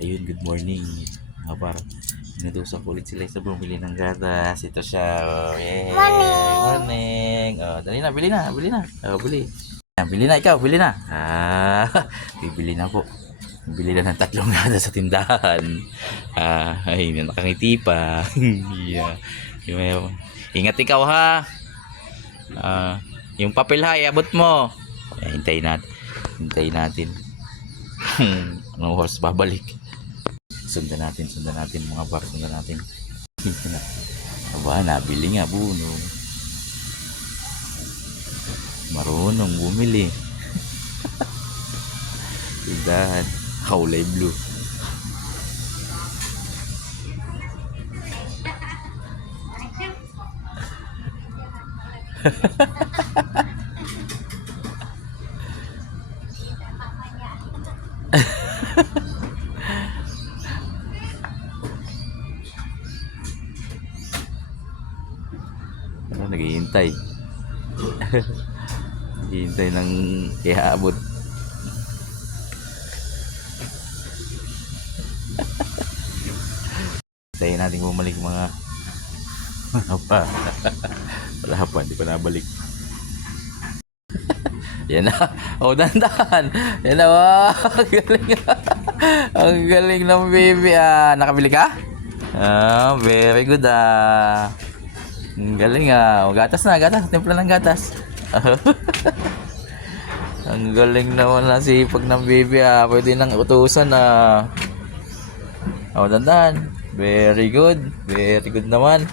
Ayun, good morning. Mga par, inutusan ko ulit sila sa bumili ng gatas. Ito siya. Oh, yeah. Morning. Oh, dali na, bili na, bili na. Oh, bili. Yan, bili na ikaw, bili na. Bibili na po. Bili na ng tatlong gatas sa tindahan. Ay, nakangiti pa. Yeah. Ingat ikaw ha. Yung papel ha, iabot mo. Hintayin natin. Hintayin natin. Anong oras babalik? Sundan natin mga bar, sundan natin. Aba, nabili nga buno. Marunong bumili. Tindahan, kulay blue. Naghihintay. Naghihintay ng iaabot. Hintayin natin bumalik mga pa. Wala pa, hindi pa nabalik. Yan na. Oh, dandan. Yan na. Wow. Ang galing. Ang galing ng baby. Nakabili ka? Very good. Ang galing. Gatas na, gatas. Timpla ng gatas. Ang galing naman na sipag ng baby. Pwede nang utusan Oh, dandan. Very good. Very good naman.